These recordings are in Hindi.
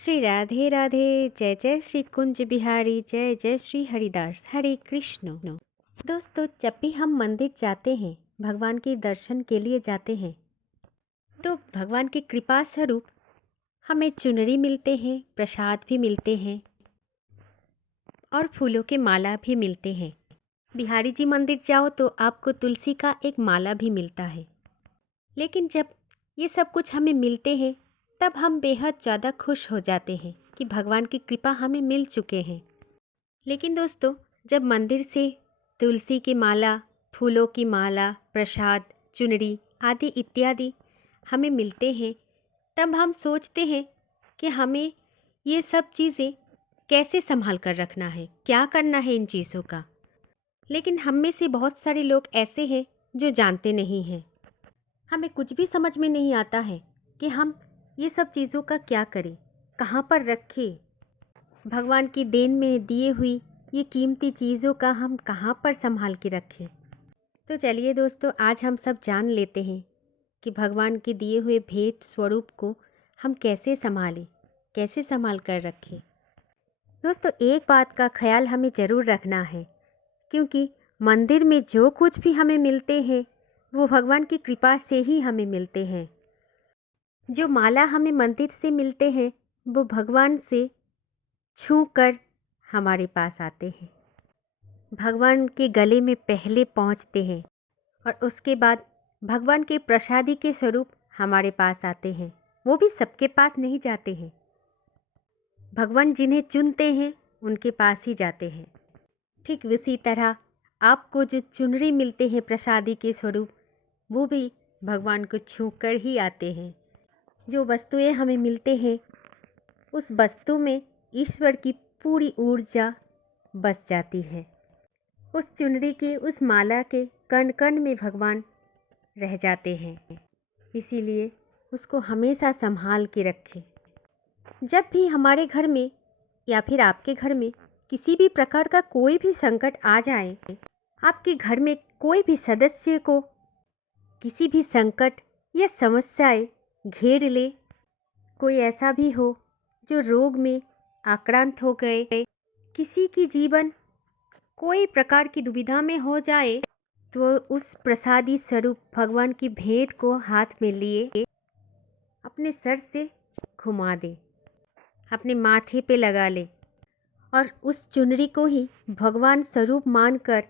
श्री राधे राधे। जय जय श्री कुंज बिहारी, जय जय श्री हरिदास, हरे कृष्ण। दोस्तों, जब भी हम मंदिर जाते हैं, भगवान के दर्शन के लिए जाते हैं, तो भगवान की कृपा स्वरूप हमें चुनरी मिलते हैं, प्रसाद भी मिलते हैं और फूलों के माला भी मिलते हैं। बिहारी जी मंदिर जाओ तो आपको तुलसी का एक माला भी मिलता है। लेकिन जब ये सब कुछ हमें मिलते हैं, तब हम बेहद ज़्यादा खुश हो जाते हैं कि भगवान की कृपा हमें मिल चुके हैं। लेकिन दोस्तों, जब मंदिर से तुलसी की माला, फूलों की माला, प्रसाद, चुनरी आदि इत्यादि हमें मिलते हैं, तब हम सोचते हैं कि हमें ये सब चीज़ें कैसे संभाल कर रखना है, क्या करना है इन चीज़ों का। लेकिन हम में से बहुत सारे लोग ऐसे हैं जो जानते नहीं हैं। हमें कुछ भी समझ में नहीं आता है कि हम ये सब चीज़ों का क्या करें, कहाँ पर रखें। भगवान की देन में दिए हुई ये कीमती चीज़ों का हम कहाँ पर संभाल के रखें। तो चलिए दोस्तों, आज हम सब जान लेते हैं कि भगवान के दिए हुए भेंट स्वरूप को हम कैसे संभालें, कैसे संभाल कर रखें। दोस्तों, एक बात का ख्याल हमें ज़रूर रखना है, क्योंकि मंदिर में जो कुछ भी हमें मिलते हैं वो भगवान की कृपा से ही हमें मिलते हैं। जो माला हमें मंदिर से मिलते हैं वो भगवान से छू कर हमारे पास आते हैं, भगवान के गले में पहले पहुंचते हैं और उसके बाद भगवान के प्रसादी के स्वरूप हमारे पास आते हैं। वो भी सबके पास नहीं जाते हैं, भगवान जिन्हें चुनते हैं उनके पास ही जाते हैं। ठीक उसी तरह आपको जो चुनरी मिलते हैं प्रसादी के स्वरूप, वो भी भगवान को छू कर ही आते हैं। जो वस्तुएं हमें मिलते हैं, उस वस्तु में ईश्वर की पूरी ऊर्जा बस जाती है। उस चुनरी के, उस माला के कण कण में भगवान रह जाते हैं। इसीलिए उसको हमेशा संभाल के रखें। जब भी हमारे घर में या फिर आपके घर में किसी भी प्रकार का कोई भी संकट आ जाए, आपके घर में कोई भी सदस्य को किसी भी संकट या समस्याएं घेर ले, कोई ऐसा भी हो जो रोग में आक्रांत हो गए, किसी की जीवन कोई प्रकार की दुविधा में हो जाए, तो उस प्रसादी स्वरूप भगवान की भेंट को हाथ में लिए अपने सर से घुमा दे, अपने माथे पे लगा ले और उस चुनरी को ही भगवान स्वरूप मानकर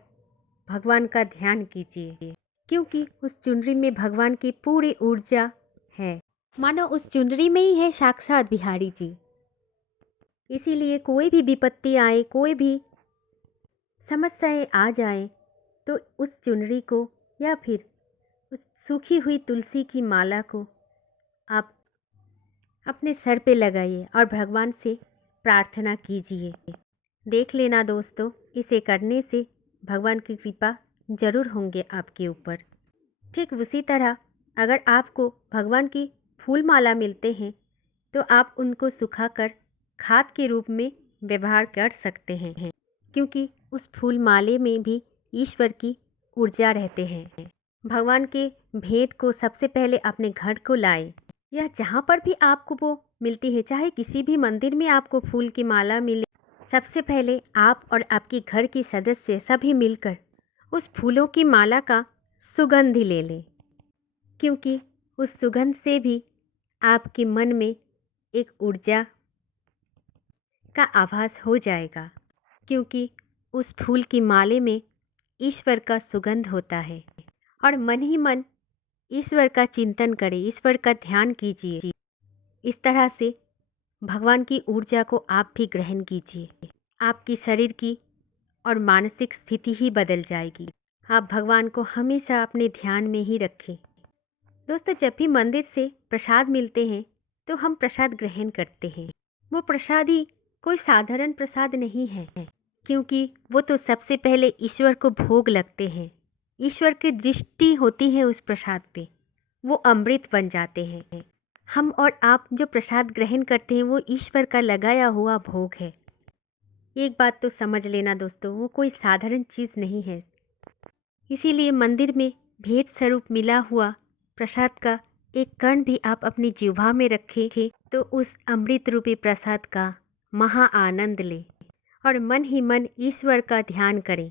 भगवान का ध्यान कीजिए, क्योंकि उस चुनरी में भगवान की पूरी ऊर्जा है। मानो उस चुनरी में ही है साक्षात बिहारी जी। इसीलिए कोई भी विपत्ति आए, कोई भी समस्याएं आ जाए, तो उस चुनरी को या फिर उस सूखी हुई तुलसी की माला को आप अपने सर पे लगाइए और भगवान से प्रार्थना कीजिए। देख लेना दोस्तों, इसे करने से भगवान की कृपा जरूर होंगे आपके ऊपर। ठीक उसी तरह अगर आपको भगवान की फूल माला मिलते हैं, तो आप उनको सुखाकर खाद के रूप में व्यवहार कर सकते हैं, क्योंकि उस फूल माले में भी ईश्वर की ऊर्जा रहते हैं। भगवान के भेंट को सबसे पहले अपने घर को लाएं, या जहाँ पर भी आपको वो मिलती है, चाहे किसी भी मंदिर में आपको फूल की माला मिले, सबसे पहले आप और आपके घर के सदस्य सभी मिलकर उस फूलों की माला का सुगंध ले लें, क्योंकि उस सुगंध से भी आपके मन में एक ऊर्जा का आभास हो जाएगा, क्योंकि उस फूल की माले में ईश्वर का सुगंध होता है। और मन ही मन ईश्वर का चिंतन करें, ईश्वर का ध्यान कीजिए। इस तरह से भगवान की ऊर्जा को आप भी ग्रहण कीजिए। आपकी शरीर की और मानसिक स्थिति ही बदल जाएगी। आप भगवान को हमेशा अपने ध्यान में ही रखें। दोस्तों, जब भी मंदिर से प्रसाद मिलते हैं तो हम प्रसाद ग्रहण करते हैं। वो प्रसाद ही कोई साधारण प्रसाद नहीं है, क्योंकि वो तो सबसे ईश्वर ईश्वर को भोग लगते हैं। ईश्वर की दृष्टि होती है उस प्रसाद पे, वो अमृत बन जाते हैं। हम और आप जो प्रसाद ग्रहण करते हैं वो ईश्वर का लगाया हुआ भोग है। एक बात तो समझ लेना दोस्तों, वो कोई साधारण चीज़ नहीं है। इसीलिए मंदिर में भेंट स्वरूप मिला हुआ प्रसाद का एक कण भी आप अपनी जिह्वा में रखें तो उस अमृत रूपी प्रसाद का महा आनंद लें और मन ही मन ईश्वर का ध्यान करें।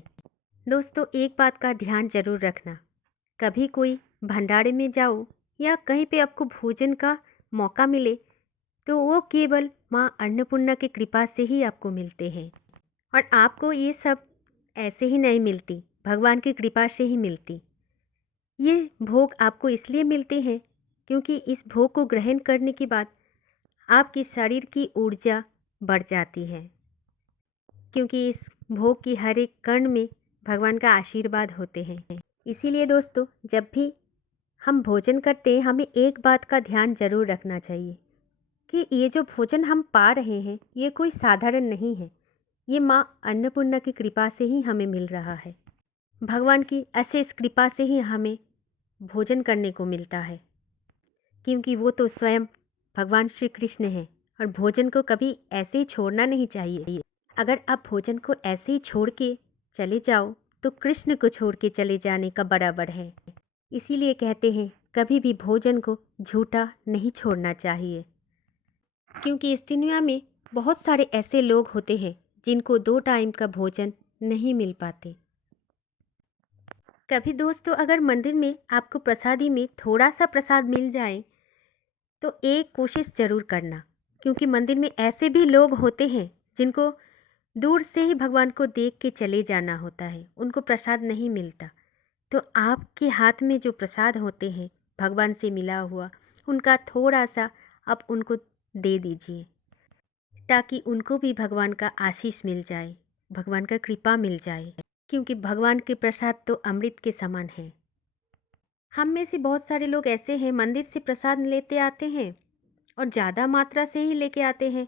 दोस्तों, एक बात का ध्यान जरूर रखना, कभी कोई भंडारे में जाओ या कहीं पे आपको भोजन का मौका मिले तो वो केवल माँ अन्नपूर्णा की कृपा से ही आपको मिलते हैं और आपको ये सब ऐसे ही नहीं मिलती, भगवान की कृपा से ही मिलती। ये भोग आपको इसलिए मिलते हैं क्योंकि इस भोग को ग्रहण करने के बाद आपकी शरीर की ऊर्जा बढ़ जाती है, क्योंकि इस भोग की हर एक कण में भगवान का आशीर्वाद होते हैं। इसीलिए दोस्तों, जब भी हम भोजन करते हैं हमें एक बात का ध्यान जरूर रखना चाहिए कि ये जो भोजन हम पा रहे हैं ये कोई साधारण नहीं है, ये माँ अन्नपूर्णा की कृपा से ही हमें मिल रहा है। भगवान की अशेष कृपा से ही हमें भोजन करने को मिलता है, क्योंकि वो तो स्वयं भगवान श्री कृष्ण हैं और भोजन को कभी ऐसे ही छोड़ना नहीं चाहिए। अगर आप भोजन को ऐसे ही छोड़ के चले जाओ तो कृष्ण को छोड़ के चले जाने का बराबर है। इसीलिए कहते हैं कभी भी भोजन को झूठा नहीं छोड़ना चाहिए, क्योंकि इस दुनिया में बहुत सारे ऐसे लोग होते हैं जिनको 2 टाइम का भोजन नहीं मिल पाते। कभी दोस्तों अगर मंदिर में आपको प्रसादी में थोड़ा सा प्रसाद मिल जाए तो एक कोशिश ज़रूर करना, क्योंकि मंदिर में ऐसे भी लोग होते हैं जिनको दूर से ही भगवान को देख के चले जाना होता है, उनको प्रसाद नहीं मिलता। तो आपके हाथ में जो प्रसाद होते हैं भगवान से मिला हुआ, उनका थोड़ा सा आप उनको दे दीजिए ताकि उनको भी भगवान का आशीष मिल जाए, भगवान का कृपा मिल जाए, क्योंकि भगवान के प्रसाद तो अमृत के समान है। हम में से बहुत सारे लोग ऐसे हैं मंदिर से प्रसाद लेते आते हैं और ज़्यादा मात्रा से ही लेके आते हैं,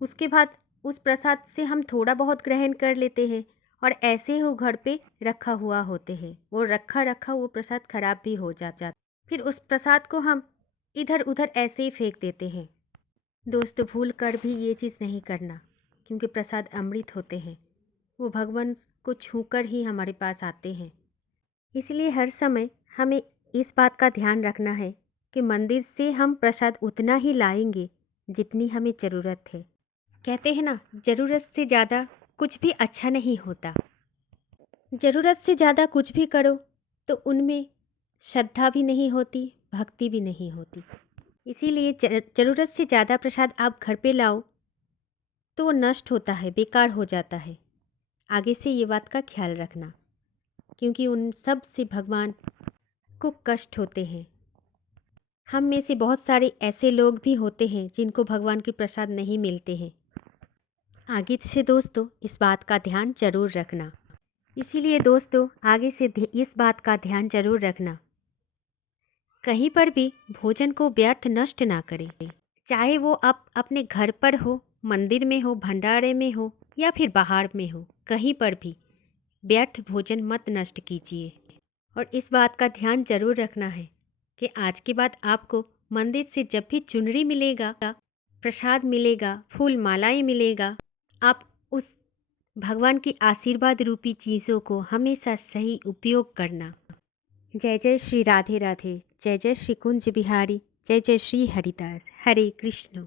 उसके बाद उस प्रसाद से हम थोड़ा बहुत ग्रहण कर लेते हैं और ऐसे ही वो घर पे रखा हुआ होते हैं, वो रखा रखा वो प्रसाद खराब भी हो जाता, फिर उस प्रसाद को हम इधर उधर ऐसे ही फेंक देते हैं। दोस्तों, भूल कर भी ये चीज़ नहीं करना, क्योंकि प्रसाद अमृत होते हैं, वो भगवान को छूकर ही हमारे पास आते हैं। इसलिए हर समय हमें इस बात का ध्यान रखना है कि मंदिर से हम प्रसाद उतना ही लाएंगे जितनी हमें ज़रूरत है। कहते हैं ना, ज़रूरत से ज़्यादा कुछ भी अच्छा नहीं होता। ज़रूरत से ज़्यादा कुछ भी करो तो उनमें श्रद्धा भी नहीं होती, भक्ति भी नहीं होती। इसीलिए ज़रूरत से ज़्यादा प्रसाद आप घर पे लाओ तो वो नष्ट होता है, बेकार हो जाता है। आगे से ये बात का ख्याल रखना, क्योंकि उन सब से भगवान को कष्ट होते हैं। हम में से बहुत सारे ऐसे लोग भी होते हैं जिनको भगवान के प्रसाद नहीं मिलते हैं। आगे से दोस्तों इस बात का ध्यान जरूर रखना। इसीलिए दोस्तों आगे से इस बात का ध्यान जरूर रखना, कहीं पर भी भोजन को व्यर्थ नष्ट ना करें, चाहे वो आप अपने घर पर हो, मंदिर में हो, भंडारे में हो या फिर बाहर में हो, कहीं पर भी व्यर्थ भोजन मत नष्ट कीजिए। और इस बात का ध्यान जरूर रखना है कि आज के बाद आपको मंदिर से जब भी चुनरी मिलेगा, प्रसाद मिलेगा, फूल मालाएं मिलेगा, आप उस भगवान की आशीर्वाद रूपी चीज़ों को हमेशा सही उपयोग करना। जय जय श्री राधे राधे, जय जय श्री कुंज बिहारी, जय जय श्री हरिदास, हरे कृष्ण।